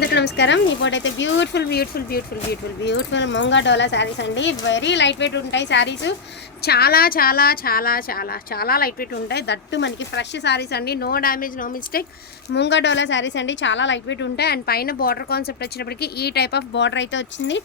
అందరికీ నమస్కారం. ఈ ఫోటో అయితే బ్యూటిఫుల్ మొంగా డోలా శారీస్ అండి. వెరీ లైట్ వెయిట్ ఉంటాయి శారీస్. చాలా చాలా చాలా చాలా చాలా లైట్ వెయిట్ ఉంటాయి. దట్టు మనకి ఫ్రెష్ శారీస్ అండి. No damage, no mistake. ముంగా డోలా శారీస్ అండి. చాలా లైట్ వెయిట్ ఉంటాయి. అండ్ పైన బార్డర్ కాన్సెప్ట్ వచ్చినప్పటికీ ఈ టైప్ ఆఫ్ బార్డర్ అయితే వచ్చింది.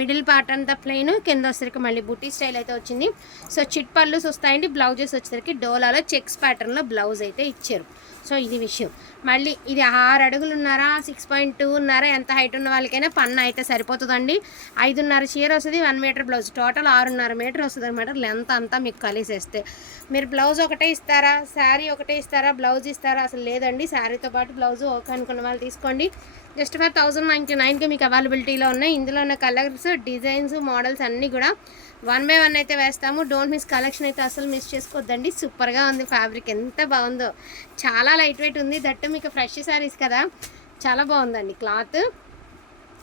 మిడిల్ పార్ట్ అంతా ప్లెయిన్, కింద వచ్చేసరికి మళ్ళీ బుట్టి స్టైల్ అయితే వచ్చింది. సో చిట్ పళ్ళుస్ వస్తాయండి. బ్లౌజెస్ వచ్చేసరికి డోలాలో చెక్స్ ప్యాటర్న్లో బ్లౌజ్ అయితే ఇచ్చారు. సో ఇది విషయం. మళ్ళీ ఇది 6 అడుగులు ఉన్నారా, 6.2 ఉన్నారా, ఎంత హైట్ ఉన్న వాళ్ళకైనా పన్ను అయితే సరిపోతుందండి. 5.5 చీర వస్తుంది, 1 మీటర్ బ్లౌజ్, టోటల్ 6.5 మీటర్ వస్తుంది అనమాట. లెంత్ అంతా మీకు కలిసేస్తే మీరు బ్లౌజ్ ఒకటే ఇస్తారా, శారీ ఒకటే ఇస్తారా, బ్లౌజ్ ఇస్తారా? అసలు లేదండి. శారీతో పాటు బ్లౌజ్ ఓకే అనుకున్న వాళ్ళు తీసుకోండి. జస్ట్ ఫర్ 1099కి మీకు అవైలబిలిటీలో ఉన్నాయి. ఇందులో ఉన్న కలర్స్, డిజైన్స్, మోడల్స్ అన్నీ కూడా 1 by 1 అయితే వేస్తాము. Don't miss. కలెక్షన్ అయితే అసలు మిస్ చేసుకోవద్దండి. సూపర్గా ఉంది. ఫ్యాబ్రిక్ ఎంత బాగుందో, చాలా లైట్ వెయిట్ ఉంది. దట్టు మీకు ఫ్రెష్ శారీస్ కదా, చాలా బాగుందండి క్లాత్.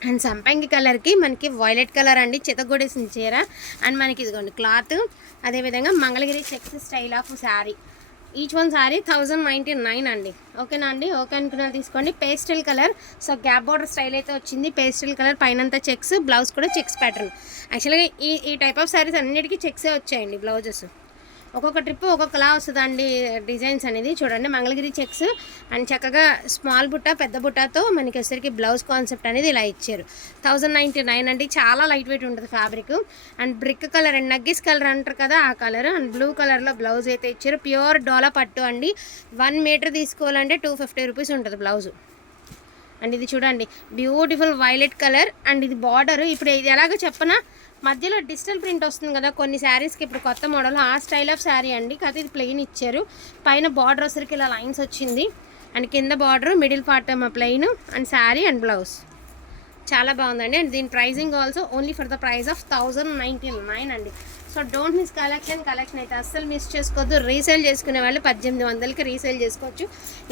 అండ్ సంపంగి కలర్కి మనకి వైలెట్ కలర్ అండి, చితగొడేసిన చీర. అండ్ మనకి ఇదిగోండి క్లాత్. అదేవిధంగా Mangalagiri checks style of sari. Each one sari 1099 అండి. ఓకేనా అండి? ఓకే అనుకున్నా తీసుకోండి. Pastel colour, so gap border style అయితే వచ్చింది. పేస్టల్ కలర్, పైనంతా చెక్స్, బ్లౌజ్ కూడా చెక్స్ ప్యాటర్న్. యాక్చువల్గా ఈ టైప్ ఆఫ్ శారీస్ అన్నిటికీ చెక్సే వచ్చాయండి బ్లౌజెస్. ఒక్కొక్క ట్రిప్ ఒక్కొక్కలా వస్తుందండి డిజైన్స్ అనేది. చూడండి మంగళగిరి చెక్స్ అండ్ చక్కగా స్మాల్ బుట్ట, పెద్ద బుట్టతో మనకి వచ్చేసరికి బ్లౌజ్ కాన్సెప్ట్ అనేది ఇలా ఇచ్చారు. 1099 అండి. చాలా లైట్ వెయిట్ ఉంటుంది fabric. And brick colour and నగ్గిస్ కలర్ అంటారు కదా, ఆ కలర్. అండ్ బ్లూ కలర్లో బ్లౌజ్ అయితే ఇచ్చారు. ప్యూర్ డోలా పట్టు అండి. 1 మీటర్ తీసుకోవాలంటే 250 రూపీస్ ఉంటుంది బ్లౌజు. అండ్ ఇది చూడండి బ్యూటిఫుల్ వైలెట్ కలర్. అండ్ ఇది బార్డర్. ఇప్పుడు ఇది ఎలాగో చెప్పనా, మధ్యలో డిజిటల్ ప్రింట్ వస్తుంది కదా కొన్ని శారీస్కి, ఇప్పుడు కొత్త మోడల్ ఆ స్టైల్ ఆఫ్ శారీ అండి. కాకపోతే ఇది ప్లెయిన్ ఇచ్చారు. పైన బార్డర్ వచ్చరికి ఇలా లైన్స్ వచ్చింది. అండ్ కింద బార్డర్, మిడిల్ పార్ట్ ఏమో plain. And sari and blouse చాలా బాగుందండి. అండ్ దీని pricing also only for the price of 1099 అండి. సో డోంట్ మిస్ కలెక్షన్ అయితే అస్సలు మిస్ చేసుకోవద్దు. రీసేల్ చేసుకునే వాళ్ళు 1800కి రీసేల్ చేసుకోవచ్చు.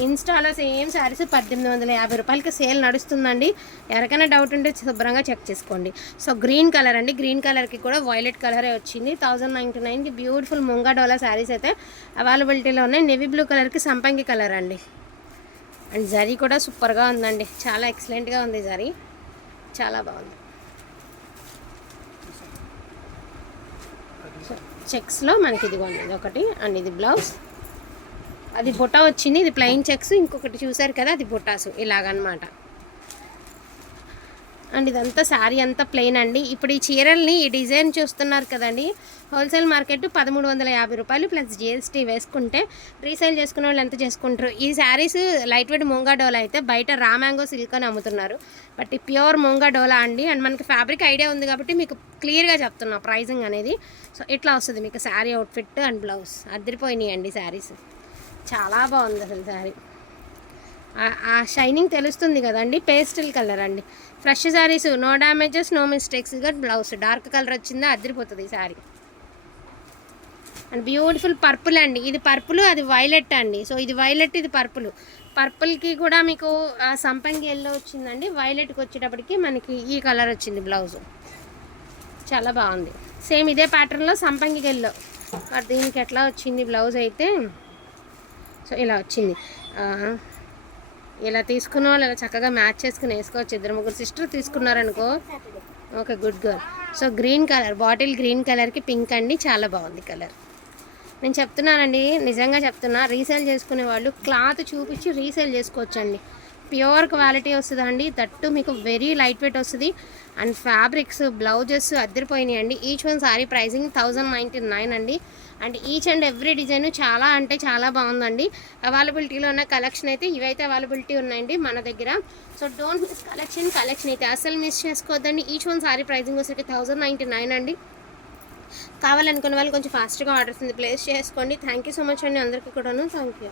ఇన్స్టాలో సేమ్ శారీస్ 1850 రూపాయలకి సేల్ నడుస్తుందండి. ఎవరికైనా డౌట్ ఉంటే శుభ్రంగా చెక్ చేసుకోండి. సో గ్రీన్ కలర్ అండి. గ్రీన్ కలర్కి కూడా వైలెట్ కలరే వచ్చింది. 1099కి బ్యూటిఫుల్ ముంగా డోలా శారీస్ అయితే అవైలబిలిటీలో ఉన్నాయి. నేవీ బ్లూ కలర్కి సంపంగి కలర్ అండి. అండ్ జరీ కూడా సూపర్గా ఉందండి. చాలా ఎక్సలెంట్గా ఉంది జరీ, చాలా బాగుంది. చెక్స్లో మనకి ఇదిగోండి ఇది ఒకటి. అండ్ ఇది బ్లౌజ్, అది బుట్ట వచ్చింది. ఇది ప్లెయిన్ చెక్స్. ఇంకొకటి చూసారు కదా, అది బుట్టాసు ఇలాగనమాట. అండ్ ఇదంతా శారీ అంతా ప్లెయిన్ అండి. ఇప్పుడు ఈ చీరల్ని, ఈ డిజైన్ చూస్తున్నారు కదండి, హోల్సేల్ మార్కెట్ 1350 రూపాయలు ప్లస్ జిఎస్టీ వేసుకుంటే రీసేల్ చేసుకునే వాళ్ళు ఎంత చేసుకుంటారు? ఈ శారీస్ లైట్ వెయిట్ ముంగా డోలా అయితే బయట రా మ్యాంగో సిల్క్ అని అమ్ముతున్నారు. బట్ ఈ ప్యూర్ ముంగా డోలా అండి. అండ్ మనకి ఫ్యాబ్రిక్ ఐడియా ఉంది కాబట్టి మీకు క్లియర్గా చెప్తున్నా ప్రైజింగ్ అనేది. సో ఇట్లా వస్తుంది మీకు శారీ అవుట్ఫిట్ అండ్ బ్లౌజ్. అదిరిపోయినాయి అండి శారీస్. చాలా బాగుంది అసలు శారీ. ఆ షైనింగ్ తెలుస్తుంది కదండి. పేస్టల్ కలర్ అండి. Fresh saris, no damages, no mistakes. Blouse dark colour వచ్చిందా, అదిరిపోతుంది ఈ శారీ. అండ్ బ్యూటిఫుల్ పర్పుల్ అండి. ఇది పర్పుల్, అది వైలెట్ అండి. సో ఇది వైలెట్, ఇది పర్పుల్. పర్పుల్కి కూడా మీకు సంపంగి ఎల్లో వచ్చిందండి. వైలెట్కి వచ్చేటప్పటికి మనకి ఈ కలర్ వచ్చింది బ్లౌజ్. చాలా బాగుంది. సేమ్ ఇదే ప్యాటర్న్లో సంపంగికి ఎల్లో. మరి దీనికి ఎట్లా వచ్చింది బ్లౌజ్ అయితే, సో ఇలా వచ్చింది. ఇలా తీసుకున్న వాళ్ళు ఇలా చక్కగా మ్యాచ్ చేసుకుని వేసుకోవచ్చు. 2-3 సిస్టర్ తీసుకున్నారనుకో, okay good girl. So green colour, bottle green కలర్కి పింక్ అండి. చాలా బాగుంది కలర్. నేను చెప్తున్నానండి, నిజంగా చెప్తున్నా. రీసేల్ చేసుకునే వాళ్ళు క్లాత్ చూపించి రీసేల్ చేసుకోవచ్చండి. ప్యూర్ క్వాలిటీ వస్తుందండి. దట్టు మీకు వెరీ లైట్ వెయిట్ వస్తుంది. అండ్ ఫ్యాబ్రిక్స్, బ్లౌజెస్ అద్దరిపోయినాయి అండి. ఈచ్ వన్ సారీ ప్రైజింగ్ 1099 అండి. And each and every design చాలా అంటే చాలా బాగుందండి. అవైలబిలిటీలో ఉన్న కలెక్షన్ అయితే ఇవైతే అవైలబిలిటీ ఉన్నాయండి మన దగ్గర. సో డోంట్ మిస్ కలెక్షన్ అయితే అసలు మిస్ చేసుకోవద్దండి. ఈచ్ వన్ సారీ ప్రైజింగ్ వచ్చేసరికి 1099 అండి. కావాలనుకున్న వాళ్ళు కొంచెం ఫాస్ట్గా ఆర్డర్స్ ప్లేస్ చేసుకోండి. థ్యాంక్ యూ సో మచ్ అండి అందరికీ కూడాను. Thank you.